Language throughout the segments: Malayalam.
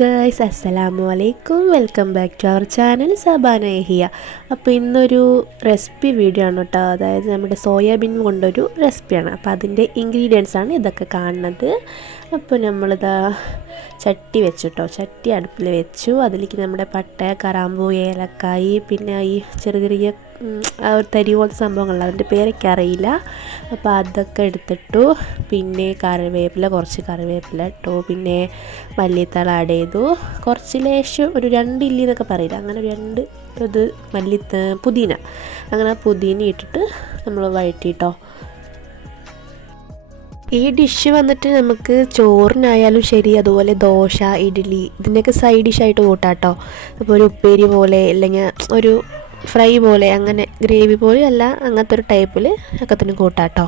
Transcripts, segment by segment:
ഗൈസ് അസ്സലാമു അലൈക്കും welcome back to our channel Sabana Ehiya അപ്പോൾ ഇന്നൊരു റെസിപ്പി വീഡിയോ ആണ് കേട്ടോ അതായത് നമ്മുടെ സോയാബീൻ കൊണ്ടൊരു റെസിപ്പിയാണ് അപ്പോൾ അതിന്റെ ഇൻഗ്രീഡിയൻസ് ആണ് ഇതൊക്കെ കാണുന്നത്. അപ്പോൾ നമ്മളിതാ ചട്ടി വെച്ചു കേട്ടോ ചട്ടി അടുപ്പിൽ വെച്ചു. അതിലേക്ക് നമ്മുടെ പട്ട കറാമ്പൂ ഏലക്കായി പിന്നെ ഈ ചെറിയ ചെറിയ ഒരു തരി പോലത്തെ സംഭവങ്ങളിൽ അതിന്റെ പേരൊക്കെ അറിയില്ല. അപ്പോൾ അതൊക്കെ എടുത്തിട്ടു. പിന്നെ കറിവേപ്പില കുറച്ച് കറിവേപ്പില ഇട്ടു. പിന്നെ മല്ലിത്തള ആഡ് ചെയ്തു. കുറച്ച് ലേശം ഒരു രണ്ട് ഇല്ലി എന്നൊക്കെ പറയില്ല. അങ്ങനെ രണ്ട് ഇത് മല്ലി പുതിന. അങ്ങനെ പുതിന ഇട്ടിട്ട് നമ്മൾ വഴറ്റിട്ടോ. ഈ ഡിഷ് വന്നിട്ട് നമുക്ക് ചോറിനായാലും ശരി അതുപോലെ ദോശ ഇഡ്ഡലി ഇതിന്റെയൊക്കെ സൈഡ് ഡിഷായിട്ട് കൂട്ടാട്ടോ. അപ്പോൾ ഒരു ഉപ്പേരി പോലെ അല്ലെങ്കിൽ ഒരു ഫ്രൈ പോലെ അങ്ങനെ ഗ്രേവി പോലെ അല്ല അങ്ങനത്തെ ഒരു ടൈപ്പിൽ ഒക്കെ തന്നെ കൂട്ടാട്ടോ.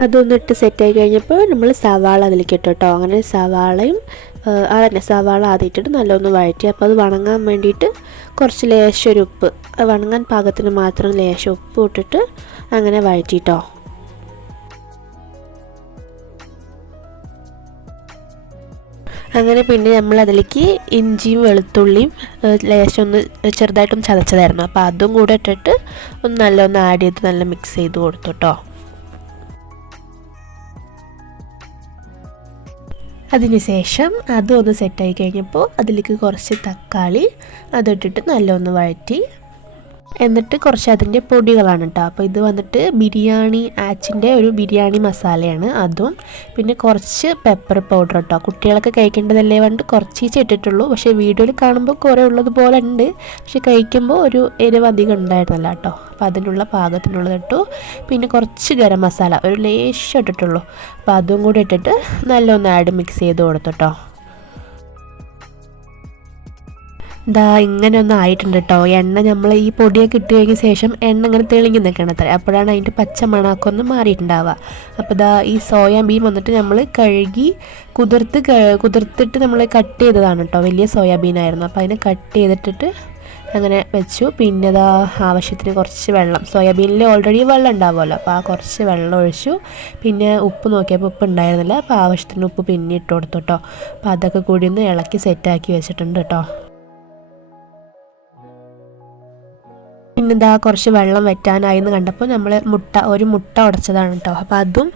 അതൊന്നിട്ട് സെറ്റായി കഴിഞ്ഞപ്പോൾ നമ്മൾ സവാള അതിലേക്ക് ഇട്ടു കേട്ടോ. അങ്ങനെ സവാളയും ആ, തന്നെ സവാള ആദ്യം ഇട്ടിട്ട് നല്ലൊന്ന് വഴറ്റി അപ്പോൾ അത് വണങ്ങാൻ വേണ്ടിയിട്ട് കുറച്ച് ലേശം ഒരു ഉപ്പ്. വണങ്ങാൻ പാകത്തിന് മാത്രം ലേശം ഉപ്പ് ഇട്ടിട്ട് അങ്ങനെ വഴറ്റിട്ടോ. അങ്ങനെ പിന്നെ നമ്മൾ അതിലേക്ക് ഇഞ്ചിയും വെളുത്തുള്ളിയും ലേശം ഒന്ന് ചെറുതായിട്ടൊന്ന് ചതച്ചതായിരുന്നു. അപ്പോൾ അതും കൂടെ ഇട്ടിട്ട് ഒന്ന് നല്ല ഒന്ന് ആഡ് ചെയ്ത് നല്ല മിക്സ് ചെയ്ത് കൊടുത്തു കേട്ടോ അതിനുശേഷം അതും ഒന്ന് സെറ്റായി കഴിഞ്ഞപ്പോൾ അതിലേക്ക് കുറച്ച് തക്കാളി അതിട്ടിട്ട് നല്ലൊന്ന് വഴറ്റി എന്നിട്ട് കുറച്ച് അതിന്റെ പൊടികളാണ് കേട്ടോ അപ്പോൾ ഇത് വന്നിട്ട് ബിരിയാണി ആച്ചിന്റെ ഒരു ബിരിയാണി മസാലയാണ് അതും. പിന്നെ കുറച്ച് പെപ്പർ പൗഡർ കേട്ടോ കുട്ടികളൊക്കെ കഴിക്കേണ്ടതല്ലേ വേണ്ട കുറച്ചീച്ചേ ഇട്ടിട്ടുള്ളൂ. പക്ഷേ വീഡിയോയിൽ കാണുമ്പോൾ കുറേ ഉള്ളതുപോലെ ഉണ്ട്. പക്ഷെ കഴിക്കുമ്പോൾ ഒരു എരിവ് അധികം ഉണ്ടായിരുന്നല്ല കേട്ടോ അപ്പോൾ അതിനുള്ള പാകത്തിനുള്ളത് ഇട്ടു. പിന്നെ കുറച്ച് ഗരം മസാല ഒരു ലേശം ഇട്ടിട്ടുള്ളൂ. അപ്പോൾ അതും കൂടി ഇട്ടിട്ട് നല്ലൊന്ന് ആഡ് മിക്സ് ചെയ്ത് കൊടുത്തു കേട്ടോ ദാ ഇങ്ങനെ ആയിട്ടുണ്ട് കേട്ടോ എണ്ണ നമ്മൾ ഈ പൊടിയൊക്കെ ഇട്ട് കഴിഞ്ഞ ശേഷം എണ്ണ ഇങ്ങനെ തെളിഞ്ഞു നിൽക്കണം അത്ര. അപ്പോഴാണ് അതിന്റെ പച്ച മണമൊക്കെ ഒന്ന് മാറിയിട്ടുണ്ടാവുക. അപ്പോൾ ദാ ഈ സോയാബീൻ വന്നിട്ട് നമ്മൾ കഴുകി കുതിർത്ത് കുതിർത്തിട്ട് നമ്മൾ കട്ട് ചെയ്തതാണ് കേട്ടോ. വലിയ സോയാബീൻ ആയിരുന്നു. അപ്പോൾ അതിനെ കട്ട് ചെയ്തിട്ടിട്ട് അങ്ങനെ വെച്ചു. പിന്നെ ഇതാ ആവശ്യത്തിന് കുറച്ച് വെള്ളം. സോയാബീനിൽ ഓൾറെഡി വെള്ളം ഉണ്ടാവുമല്ലോ. അപ്പോൾ ആ കുറച്ച് വെള്ളം ഒഴിച്ചു. പിന്നെ ഉപ്പ് നോക്കിയപ്പോൾ ഉപ്പ് ഉണ്ടായിരുന്നില്ല. അപ്പോൾ ആവശ്യത്തിന് ഉപ്പ് പിന്നെ ഇട്ട് കൊടുത്തു കേട്ടോ. അപ്പോൾ അതൊക്കെ കൂടി ഒന്ന് ഇളക്കി സെറ്റാക്കി വെച്ചിട്ടുണ്ട് കേട്ടോ. പിന്നെ ഇതാ കുറച്ച് വെള്ളം വറ്റാനായി എന്ന് കണ്ടപ്പോൾ നമ്മൾ മുട്ട ഒരു മുട്ട ഉടച്ചതാണ് കേട്ടോ അപ്പോൾ അതും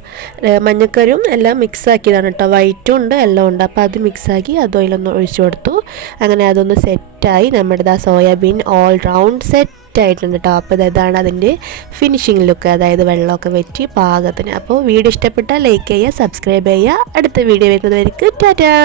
മഞ്ഞക്കറിയും എല്ലാം മിക്സ് ആക്കിയതാണ് കേട്ടോ വൈറ്റും ഉണ്ട് എല്ലാം ഉണ്ട്. അപ്പോൾ അത് മിക്സാക്കി അതും അതിലൊന്ന് ഒഴിച്ചു കൊടുത്തു. അങ്ങനെ അതൊന്ന് സെറ്റായി നമ്മുടെ ഇതാ സോയാബീൻ ഓൾ റൗണ്ട് സെറ്റ് ആയിട്ടുണ്ട് കേട്ടോ അപ്പോൾ ഇതാണ് അതിന്റെ ഫിനിഷിംഗ് ലുക്ക് അതായത് വെള്ളമൊക്കെ വെറ്റി പാകത്തിന്. അപ്പോൾ വീഡിയോ ഇഷ്ടപ്പെട്ടാൽ ലൈക്ക് ചെയ്യുക സബ്സ്ക്രൈബ് ചെയ്യുക. അടുത്ത വീഡിയോ വരുന്നതുവരെക്ക് ടാറ്റാ!